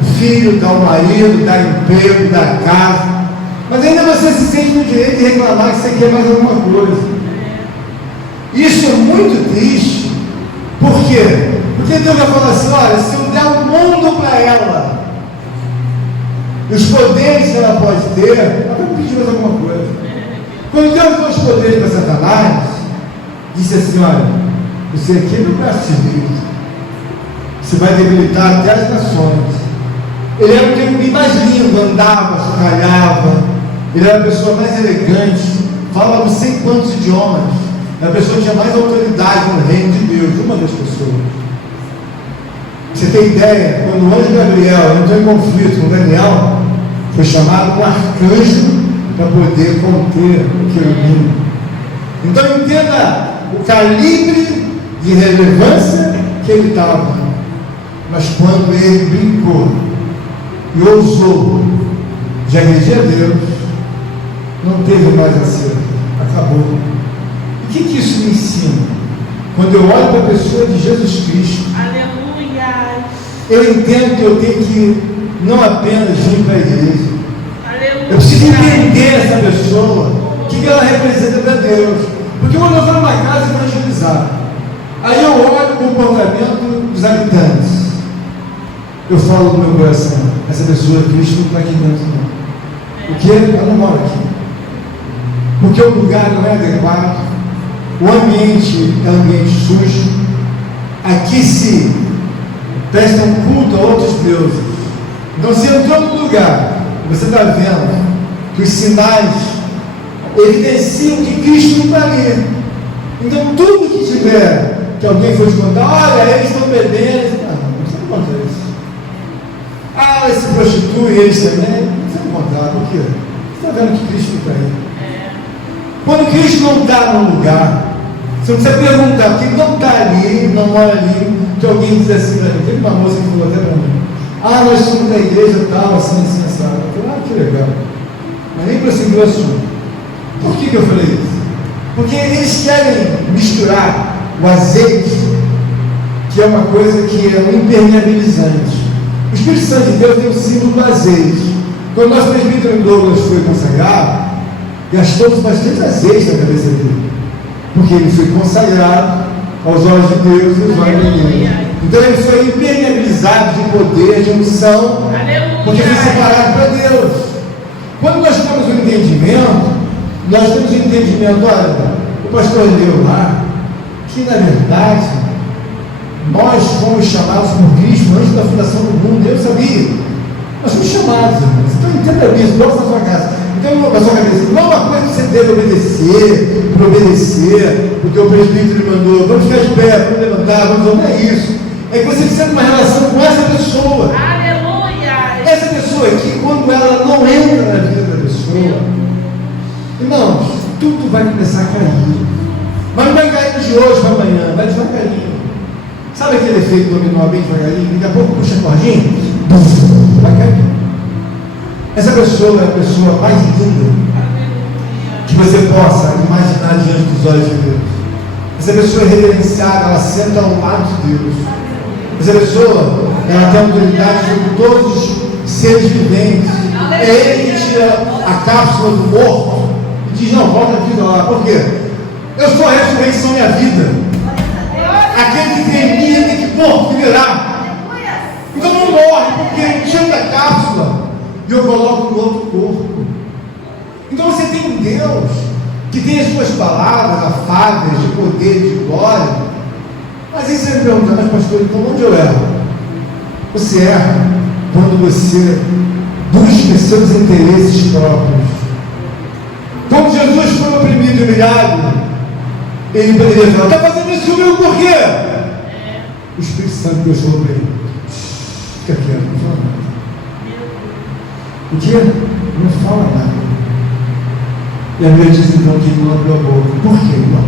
o filho, dá o marido, dá emprego, dá casa, mas ainda você se sente no direito de reclamar que você quer mais alguma coisa. Isso é muito triste. Por quê? Porque Deus vai falar assim, olha, se eu der o mundo para ela, e os poderes que ela pode ter, ela vai pedir mais alguma coisa. Quando Deus deu os poderes para Satanás, disse assim, olha, você aqui é meu braço direito, você vai debilitar até as nações. Ele era o querubim mais lindo, andava, chocalhava, ele era a pessoa mais elegante, falava não sei quantos idiomas, era a pessoa que tinha mais autoridade no reino de Deus, uma das pessoas. Você tem ideia, quando o anjo Gabriel entrou em conflito com Daniel, foi chamado um arcanjo para poder conter o querubim. Então entenda o calibre de relevância que ele estava. Mas quando ele brincou e ousou de agredir a Deus, não teve mais acerto, acabou. O que isso me ensina? Quando eu olho para a pessoa de Jesus Cristo, Aleluia. eu entendo que eu tenho que não apenas vir para a igreja, Aleluia. eu preciso entender essa pessoa, o que ela representa para Deus. Porque quando eu vou numa casa evangelizar, aí eu olho o comportamento dos habitantes, eu falo no meu coração, essa pessoa, Cristo não está aqui dentro não. Porque ela não mora aqui. Porque o lugar não é adequado, o ambiente é um ambiente sujo. Aqui se presta um culto a outros deuses. Então, você entrou no lugar, você está vendo que os sinais evidenciam que Cristo não está ali. Então, tudo que tiver, que alguém for te contar, olha, eles estão bebendo, você não conta isso. Ah, eles se prostituem, eles também, você não conta, por quê? Você está vendo que Cristo não está aí. Quando Cristo não está num lugar, você não precisa perguntar, porque ele não está ali, não mora ali, que alguém diz assim para mim. Teve uma moça que falou até para mim: ah, nós somos da igreja tal, assim, assado. Eu falei: ah, que legal. Mas nem prosseguiu o assunto. Por que eu falei isso? Porque eles querem misturar o azeite, que é uma coisa que é um impermeabilizante. O Espírito Santo de Deus tem o símbolo do azeite. Quando o nosso presbítero Douglas foi consagrado, gastou bastante azeite na cabeça dele, porque ele foi consagrado aos olhos de Deus e aos olhos de Deus. Então ele foi impermeabilizado de poder, de unção, porque foi separado para Deus. Quando nós temos um entendimento, olha, o pastor leu lá, que na verdade nós fomos chamados por Cristo antes da fundação do mundo. Eu sabia, nós fomos chamados, irmãos. Então entenda isso, coloca na sua casa. Então, na sua cabeça, não é uma coisa que você deve obedecer, porque o presbítero lhe mandou, vamos ficar de pé, vamos levantar, não é isso. É que você precisa de uma relação com essa pessoa. Aleluia! Essa pessoa aqui, quando ela não entra na vida da pessoa, irmãos, tudo vai começar a cair. Mas não vai cair de hoje para amanhã, vai devagarinho. Sabe aquele efeito dominó bem devagarinho? Daqui a pouco puxa a cordinha, vai cair. Essa pessoa é a pessoa mais linda que você possa imaginar diante dos olhos de Deus. Essa pessoa é reverenciada, ela senta ao lado de Deus. Essa pessoa, ela tem autoridade sobre todos os seres viventes. É ele que tira a cápsula do morto e diz: não, volta aqui lá. Por quê? Eu sou a ressurreição e a vida. Aquele que tem em mim tem que virar. Então não morre, porque ele tira a cápsula e eu coloco no outro corpo. Então você tem um Deus que tem as suas palavras afáveis de poder, de glória. Mas aí você me pergunta: mas pastor, então onde eu erro? Você erra quando você busca seus interesses próprios. Quando Jesus foi oprimido e humilhado, ele poderia falar: está fazendo isso comigo por quê? O Espírito Santo Deus falou para ele: fica quieto, não fala nada. O que? Não fala nada. E a Bíblia diz então que ele não abriu a boca. Por quê, irmão?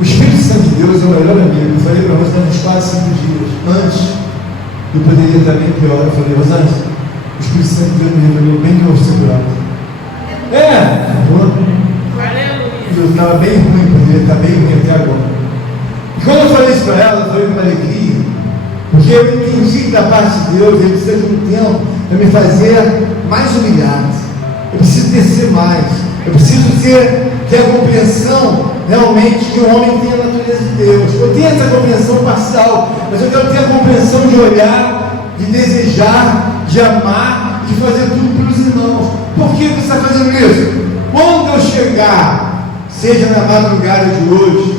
O Espírito Santo de Deus é o melhor amigo. Eu falei para você nos quase 5 dias. Antes, eu poderia estar bem pior. Eu falei: Rosângela, o Espírito Santo de Deus me revelou bem que eu vou ser curado. Eu estava bem ruim, poderia estar bem ruim até agora. E quando eu falei isso para ela, eu falei com alegria, porque eu entendi que da parte de Deus ele precisa de um tempo para me fazer mais humilhado. Eu preciso descer mais. Eu preciso ter a compreensão realmente que o homem tem a natureza de Deus. Eu tenho essa compreensão parcial, mas eu quero ter a compreensão de olhar, de desejar, de amar, de fazer tudo pelos irmãos. Por que você está fazendo isso? Quando eu chegar, seja na madrugada de hoje,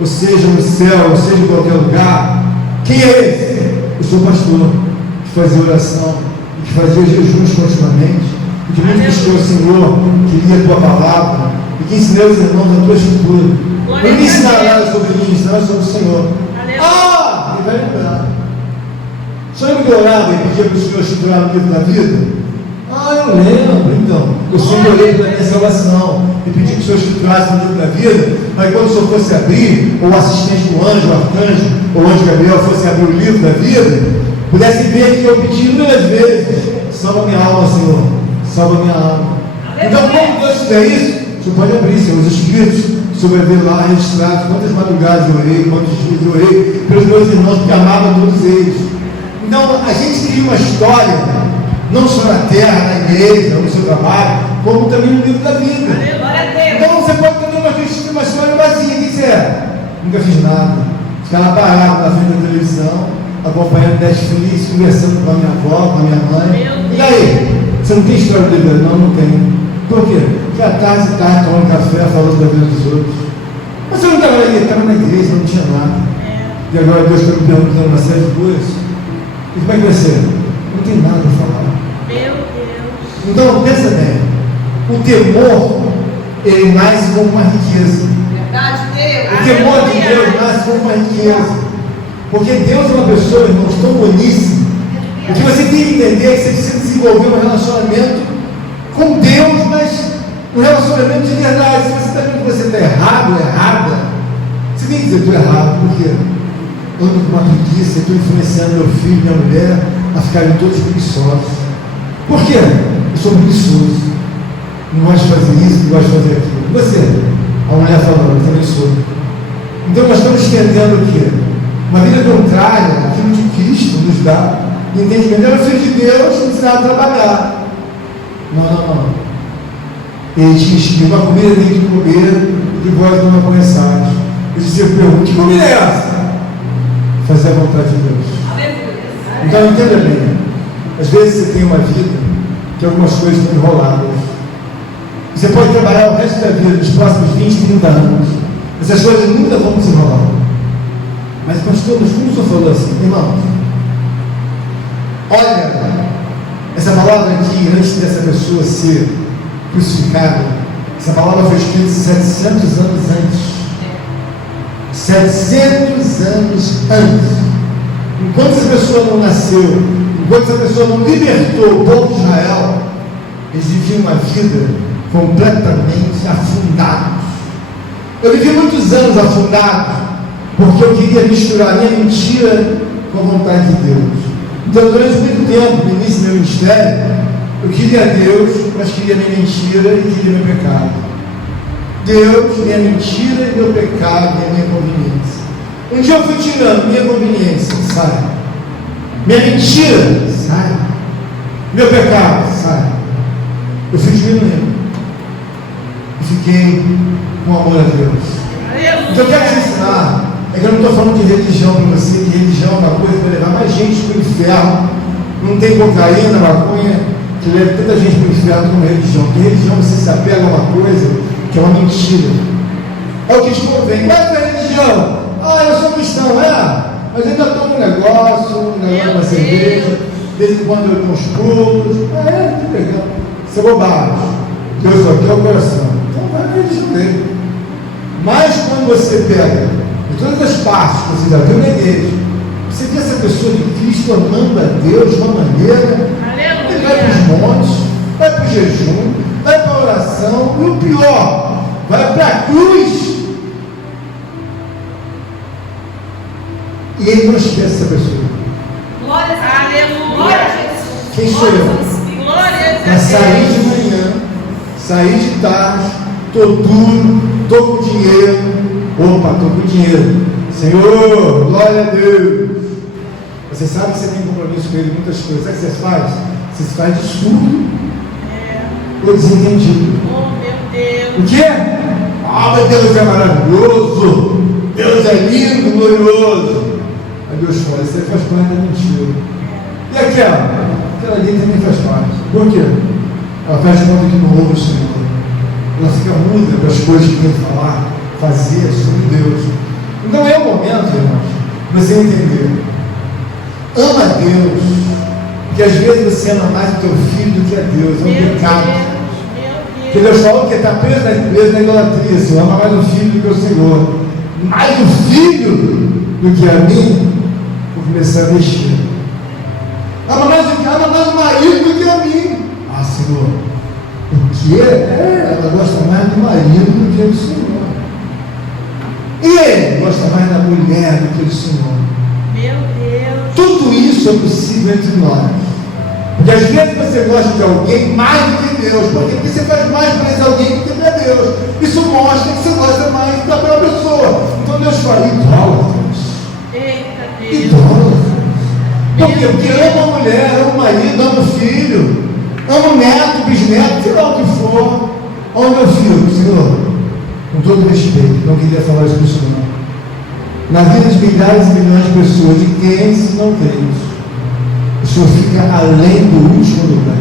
ou seja no céu, ou seja em qualquer lugar, quem é esse? Eu sou pastor, que fazia oração, e que fazia jejuns continuamente, e que muito buscou o Senhor, que lia a tua palavra, e que ensinei os irmãos a tua escritura. Eu não me ensinar nada sobre mim, ensinar sobre o Senhor. Ah! Ele vai lembrar. Só eu me orava e pedia para o Senhor escriturar no livro da vida? Ah, eu lembro, então. Eu sempre orei pela minha salvação e pedi que o Senhor escriturasse no livro da vida, mas quando o Senhor fosse abrir, ou o assistente do anjo, o arcanjo, ou o anjo Gabriel fosse abrir o livro da vida, pudesse ver que eu pedi inúmeras vezes: salva minha alma, Senhor, salva minha alma. Então, como Deus fizer isso, o Senhor pode abrir, Senhor, os Espíritos, o Senhor vai ver lá registrados quantas madrugadas eu orei, quantos dias eu orei pelos meus irmãos, porque amava todos eles. Então, a gente cria uma história, não só na terra, na igreja, no seu trabalho, como também no livro da vida. Então você pode ter uma história vazia. O que você é? Nunca fiz nada. Ficava parado na frente da televisão, acompanhando Netflix, conversando com a minha avó, com a minha mãe. E daí? Você Você não tem história de Deus? Não, não tem. Por quê? Porque à tarde tomando café, falando da vida dos outros. Mas você não estava ali, estava na igreja, não tinha nada. E agora Deus está me perguntando uma série de coisas. E como é que vai ser? Não tem nada a falar. Meu Deus. Então, pensa bem. O temor, ele nasce como uma riqueza. Verdade, Deus. O temor de Deus nasce como uma riqueza. Porque Deus é uma pessoa, irmãos, tão boníssima. O que você tem que entender é que você precisa desenvolver um relacionamento com Deus, mas um relacionamento de verdade. Se você está vendo que você está errado, errada, você tem que dizer, estou errado, por quê? Eu ando com uma preguiça, estou influenciando meu filho, minha mulher, a ficarem todos preguiçosos. Por quê? Eu sou preguiçoso. Não gosto de fazer isso, não gosto de fazer aquilo. E você? A mulher falando, eu também sou. Então nós estamos entendendo aqui uma vida contrária àquilo que Cristo nos dá. Entendimento. Era o Filho de Deus, ensinar a trabalhar. Não. Ele diz: uma comida tem que comer, e vós não a conheçais. Eu disse: eu pergunto, que comida é essa? Fazer a vontade de Deus. Então entenda bem. Às vezes você tem uma vida que algumas coisas estão enroladas. Você pode trabalhar o resto da vida, nos próximos 20, 30 anos. Essas coisas nunca vão se enrolar. Mas pastor, como o senhor falou assim, irmãos, olha, essa palavra aqui, antes dessa pessoa ser crucificada, essa palavra foi escrita 700 anos antes. 700 anos antes. Enquanto essa pessoa não nasceu, enquanto essa pessoa não libertou o povo de Israel, eles viviam uma vida completamente afundados. Eu vivi muitos anos afundados, porque eu queria misturar a minha mentira com a vontade de Deus. Então, durante muito tempo, no início do meu ministério, eu queria Deus, mas queria minha mentira e queria meu pecado. Deus, minha mentira e meu pecado e a minha conveniência. Um dia eu fui tirando minha conveniência, sai. Minha mentira, sai. Meu pecado, sai. Eu fui diminuindo. E fiquei com amor a Deus. Então eu quero te ensinar. É que eu não estou falando de religião para você, que religião é uma coisa que vai levar mais gente para o inferno. Não tem cocaína, maconha, que leva tanta gente para o inferno como religião. Porque religião você se apega a uma coisa que é uma mentira. É o que te convém. Vai para a religião. Eu sou cristão, mas ainda tomo um negócio uma cerveja, de vez em quando eu dou uns pulos. Que legal. Isso é bobagem. Deus só quer o coração. Então vai na religião dele. Mas quando você pega em todas as partes que você já viu na igreja, você vê essa pessoa de Cristo amando a Deus de uma maneira. Ele vai para os montes, vai para o jejum, vai para a oração, e o pior, vai para a cruz. E ele não esquece essa pessoa. Glória a Deus. Glória a Jesus. Quem sou eu? Glória a Para sair de manhã, sair de tarde, estou duro, estou com dinheiro. Opa, estou com dinheiro. Senhor, glória a Deus. Você sabe que você tem compromisso com Ele, muitas coisas. Sabe o que você faz? Você se faz de surdo ou desentendido. Oh, meu Deus. O quê? Mas Deus é maravilhoso. Deus é lindo, glorioso. Aí Deus fala, isso aí faz parte da mentira. E aquela? Aquela ali também faz parte. Por quê? Ela faz de conta que não ouve o Senhor. Ela fica muda das coisas que tem que falar, fazer sobre Deus. Então é o momento, irmãos, de você entender. Ama a Deus, porque às vezes você ama mais o teu filho do que a Deus. É um pecado. Porque Deus falou que está preso na idolatria. Você ama mais o filho do que o Senhor. Mais o filho do que a mim. Vou começar a mexer. Ama mais o marido do que a mim. Senhor, porque ela gosta mais do marido do que do Senhor. E ele gosta mais da mulher do que do Senhor. Meu Deus. Tudo isso é possível entre nós. Porque às vezes você gosta de alguém mais do que Deus. Por quê? Porque você faz mais para esse alguém do que para Deus. Isso mostra que você gosta mais da própria pessoa. Então Deus fala, idólatras. Eita Deus. Idólatras. Por quê? Porque ama a mulher, ama o marido, ama o filho, ama o neto, bisneto, sei lá o que for. Olha o meu filho, Senhor, com todo respeito, não queria falar isso para o Senhor, não. Na vida de milhares e milhões de pessoas, de crentes e não crentes, o Senhor fica além do último lugar.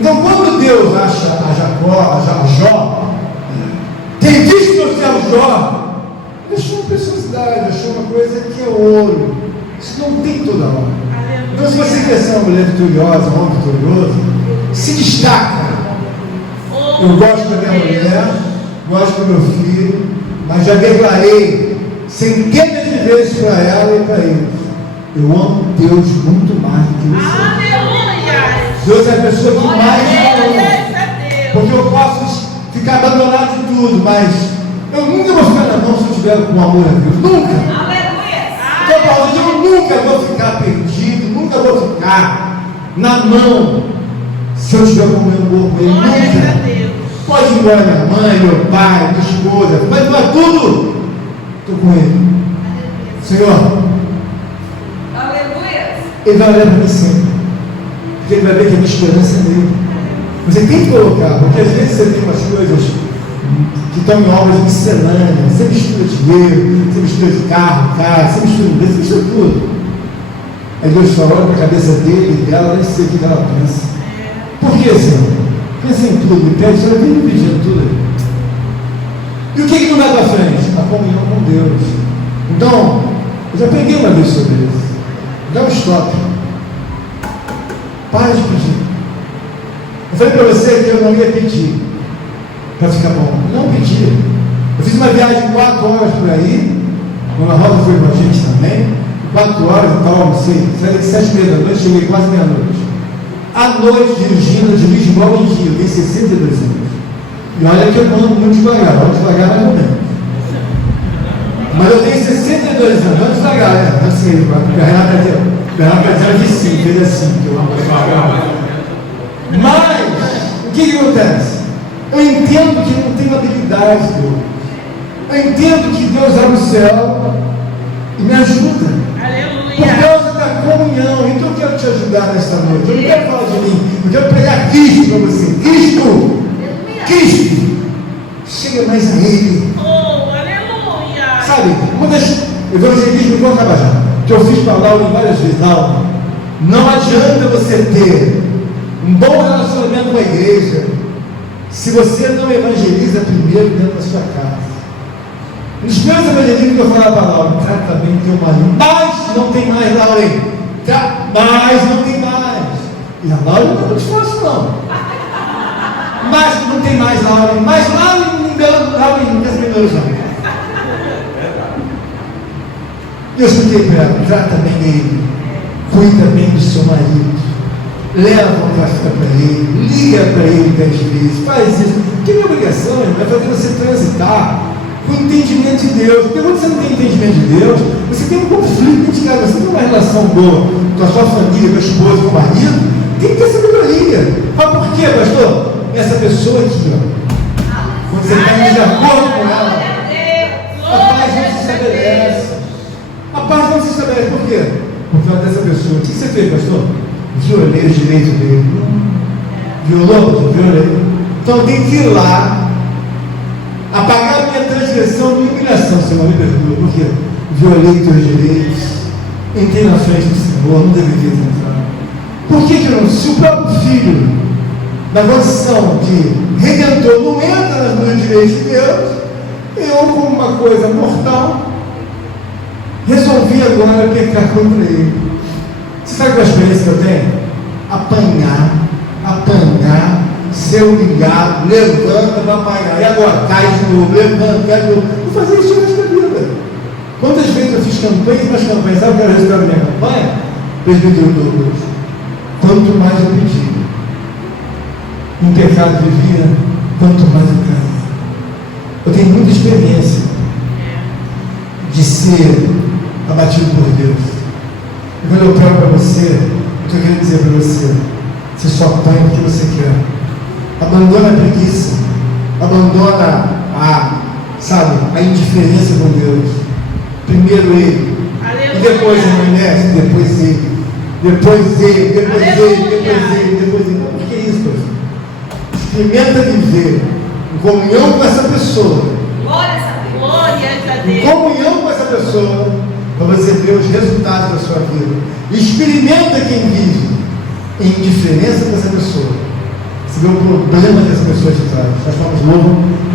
Então, quando Deus acha a Jó, tem visto meu servo Jó, achou uma preciosidade, achou uma coisa que é ouro. Isso não tem toda hora. Então, se você quer ser uma mulher vitoriosa, um homem vitorioso, se destaca. Eu gosto da minha mulher, gosto do meu filho, mas já declarei centenas de vezes para ela e para eles: eu amo Deus muito mais do que você. Aleluia! Deus é a pessoa que mais Glória ama. a Deus! Porque eu posso ficar abandonado de tudo, mas eu nunca vou ficar na mão se eu tiver com amor a Deus. Nunca! Então, Paulo, eu nunca vou ficar perdido, nunca vou ficar na mão se eu tiver com o meu amor com Ele. Glória a Nunca! Deus! Pode ir embora minha mãe, meu pai, minha esposa, mas não é tudo. Estou com Ele. Senhor, Ele vai olhar para mim sempre. Porque Ele vai ver que a minha esperança é nele. Você tem que colocar, porque às vezes você tem umas coisas que estão em obras miscelâneas. Você mistura dinheiro, você mistura de carro, casa, você mistura tudo. Aí Deus fala, olha para a cabeça dele e dela, nem sei o que ela pensa. Por que, Senhor? Pensa em tudo, me pede, só vem me pedindo tudo. E o que não vai para frente? A comunhão com Deus. Então, eu já peguei uma vez sobre isso. Dá um stop. Para de pedir. Eu falei para você que eu não ia pedir para ficar bom. Não pedi. Eu fiz uma viagem de 4 horas por aí. Quando a Rosa foi com a gente também. 4 horas e tal, não sei. Saí de 7h30 da noite, cheguei quase meia-noite. À noite, dirigindo de Lisboa ao Rio. Eu tenho 62 anos. E olha que eu ando muito devagar. Ando devagar mais ou menos. Mas eu tenho 62 anos. Ando devagar, né? Assim, porque a Renata dizia de 5, fez assim. Que eu ando devagar. Mas, o que acontece? Eu entendo que não tenho habilidade, Deus. Eu entendo que Deus abre o céu e me ajuda. Por causa da comunhão. Então eu quero te ajudar nesta noite. Eu não quero falar de mim. Eu quero pregar Cristo para você. Cristo. Chega mais a Ele. Oh, aleluia! Sabe, uma das evangelismo, vou acabar já, que eu fiz para Laura várias vezes. Laura, não adianta você ter um bom relacionamento com a igreja se você não evangeliza primeiro dentro da sua casa. Nos meus evangelismos que eu falava para a Laura, trata bem teu marido, mas não tem mais, Laura, mas não tem mais. E a Laura não é muito fácil, não. Mas não tem mais, Laura, mas lá em Belo, Laura, não tem as não. Eu expliquei para ela, trata bem dele, cuida bem do seu marido, leva um café para ele, liga para ele 10 vezes, faz isso. Que minha obrigação é fazer você transitar com o entendimento de Deus. Porque quando você não tem entendimento de Deus, você tem um conflito dentro de casa, você tem uma relação boa com a sua família, com a esposa, com o marido, tem que ter sabedoria. Mas por quê, pastor? Essa pessoa aqui, ó, quando você está de acordo com ela, a paz não se estabelece. A paz não se estabelece. Por quê? Por causa dessa pessoa. O que você fez, pastor? Violei os direitos dele. Violou? Violei. Então eu tenho que ir lá, apagar a minha transgressão de humilhação, Senhor, me perdoa. Por quê? Violei teus direitos. Entrei na frente do Senhor, não deveria ter entrado. Por que não? Se o próprio filho, na condição de redentor, não entra nos direitos de Deus, eu, como uma coisa mortal, resolvi agora pecar contra ele. Você sabe qual é a experiência que eu tenho? Apanhar, ser humilhado, levanta para apanhar, e agora cai de novo, levanta, cai de novo. Vou fazer isso o resto da vida. Quantas vezes eu fiz campanhas e mais campanhas? Sabe o que era o resultado da minha campanha? Presbítero Douglas, quanto mais eu pedi, um pecado vivia, quanto mais eu caí. Eu tenho muita experiência de ser abatido por Deus. E quando eu prego para você, eu estou querendo dizer para você, você só apanha porque você quer. Abandona a preguiça, abandona a indiferença com Deus. Primeiro Ele, aleluia. E depois a mulher, depois Ele. Depois Ele. O que é isso, pastor? Experimenta viver em comunhão com essa pessoa. Glória a Deus. Em comunhão com essa pessoa, para você ver os resultados da sua vida. Experimenta quem vive em indiferença com essa pessoa. Você vê o problema que as pessoas te trazem. Nós falamos louvam